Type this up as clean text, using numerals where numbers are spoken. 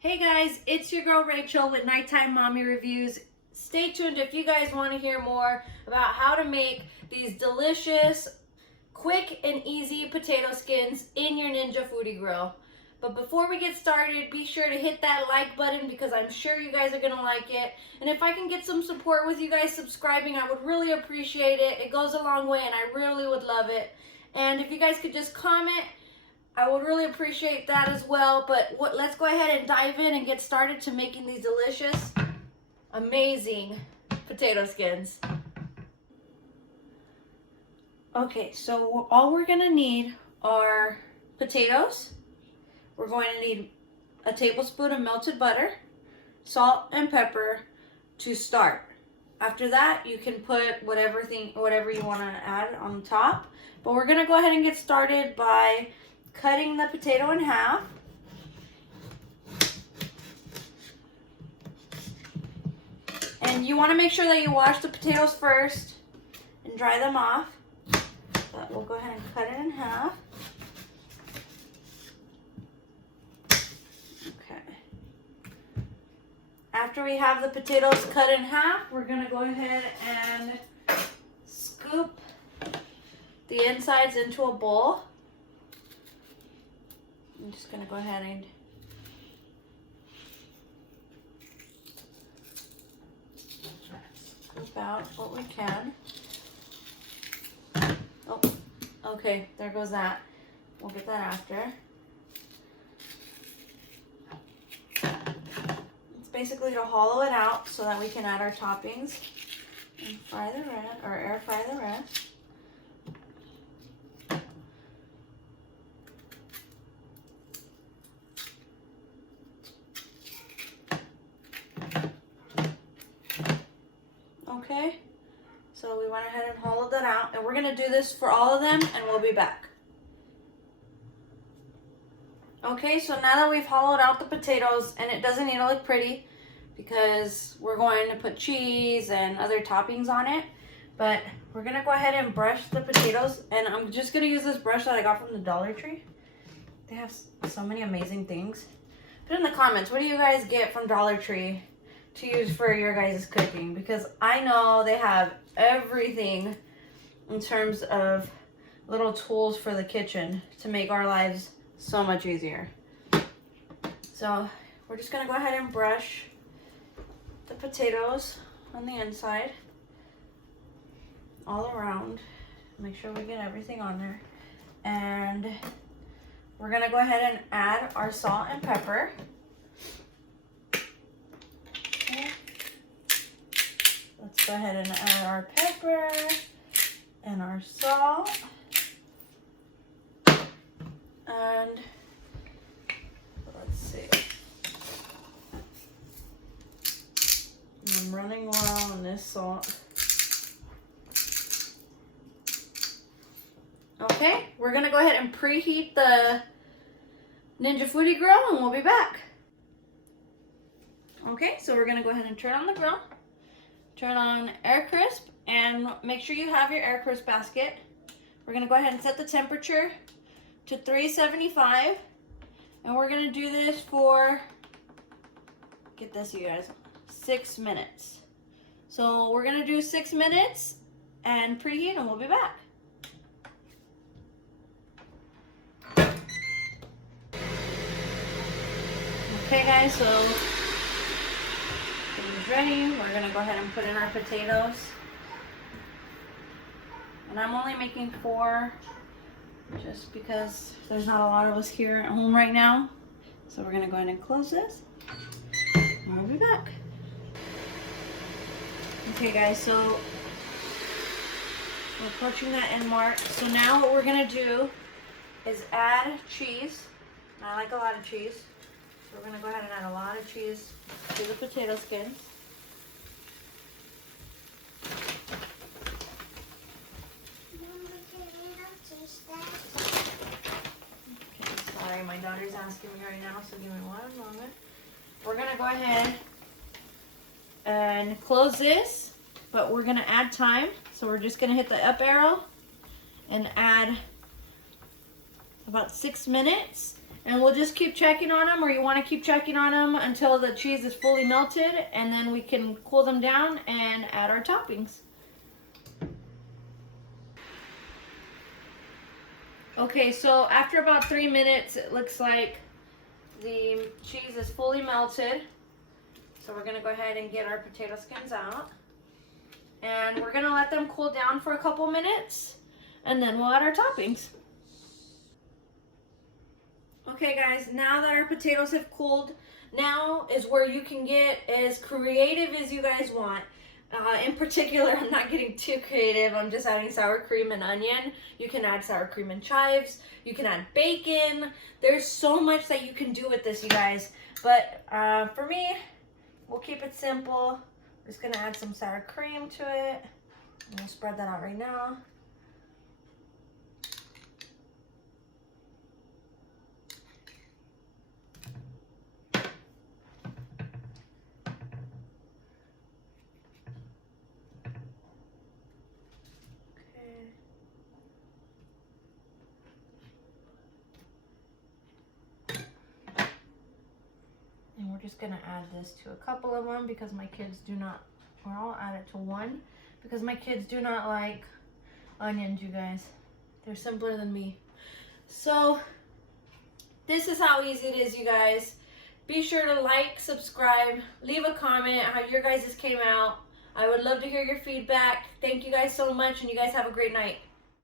Hey guys, it's your girl Rachel with Nighttime Mommy Reviews. Stay tuned if you guys want to hear more about how to make these delicious, quick and easy potato skins in your Ninja Foodi Grill. But before we get started, be sure to hit that like button because I'm sure you guys are going to like it. And if I can get some support with you guys subscribing, I would really appreciate it. It goes a long way and I really would love it. And if you guys could just comment, I would really appreciate that as well. But let's go ahead and dive in and get started to making these delicious, amazing potato skins. Okay, so all we're gonna need are potatoes. We're going to need a tablespoon of melted butter, salt and pepper to start. After that, you can put whatever you want to add on top. But we're gonna go ahead and get started by cutting the potato in half. And you want to make sure that you wash the potatoes first and dry them off. But we'll go ahead and cut it in half. Okay. After we have the potatoes cut in half, we're going to go ahead and scoop the insides into a bowl. I'm just going to go ahead and scoop out what we can. Oh, okay, there goes that. We'll get that after. It's basically to hollow it out so that we can add our toppings and fry the rest, or air fry the rest. Okay, so we went ahead and hollowed that out, and we're going to do this for all of them, and we'll be back. Okay, so now that we've hollowed out the potatoes, and it doesn't need to look pretty because we're going to put cheese and other toppings on it, but we're going to go ahead and brush the potatoes, and I'm just going to use this brush that I got from the Dollar Tree. They have so many amazing things. Put in the comments, what do you guys get from Dollar Tree to use for your guys' cooking? Because I know they have everything in terms of little tools for the kitchen to make our lives so much easier. So we're just going to go ahead and brush the potatoes on the inside all around. Make sure we get everything on there. And we're going to go ahead and add our salt and pepper. Let's go ahead and add our pepper and our salt. And let's see. I'm running low on this salt. Okay, we're gonna go ahead and preheat the Ninja Foodi Grill and we'll be back. Okay, so we're gonna go ahead and turn on the grill. Turn on air crisp and make sure you have your air crisp basket. We're gonna go ahead and set the temperature to 375, and we're gonna do this for, get this you guys, 6 minutes. So we're gonna do 6 minutes and preheat and we'll be back. Okay guys, so everything's ready. We're gonna go ahead and put in our potatoes. And I'm only making 4 just because there's not a lot of us here at home right now. So we're gonna go ahead and close this. And we'll be back. Okay guys, so we're approaching that end mark. So now what we're gonna do is add cheese. And I like a lot of cheese. So we're gonna go ahead and add a lot of cheese to the potato skins. Sorry, my daughter's asking me right now, so give me one moment. We're gonna go ahead and close this, but we're gonna add time. So we're just gonna hit the up arrow and add about 6 minutes, And we'll just keep checking on them, or you want to keep checking on them until the cheese is fully melted, and then we can cool them down and add our toppings. Okay, so after about 3 minutes, it looks like the cheese is fully melted. So we're gonna go ahead and get our potato skins out. And we're gonna let them cool down for a couple minutes, and then we'll add our toppings. Okay guys, now that our potatoes have cooled, now is where you can get as creative as you guys want. In particular, I'm not getting too creative. I'm just adding sour cream and onion. You can add sour cream and chives. You can add bacon. There's so much that you can do with this, you guys. But for me, we'll keep it simple. We're just gonna add some sour cream to it. I'm gonna spread that out right now. And we're just gonna add this to a couple of them because my kids do not, or I'll add it to one because my kids do not like onions, you guys. They're simpler than me. So this is how easy it is, you guys. Be sure to like, subscribe, leave a comment how your guys' came out. I would love to hear your feedback. Thank you guys so much, and you guys have a great night.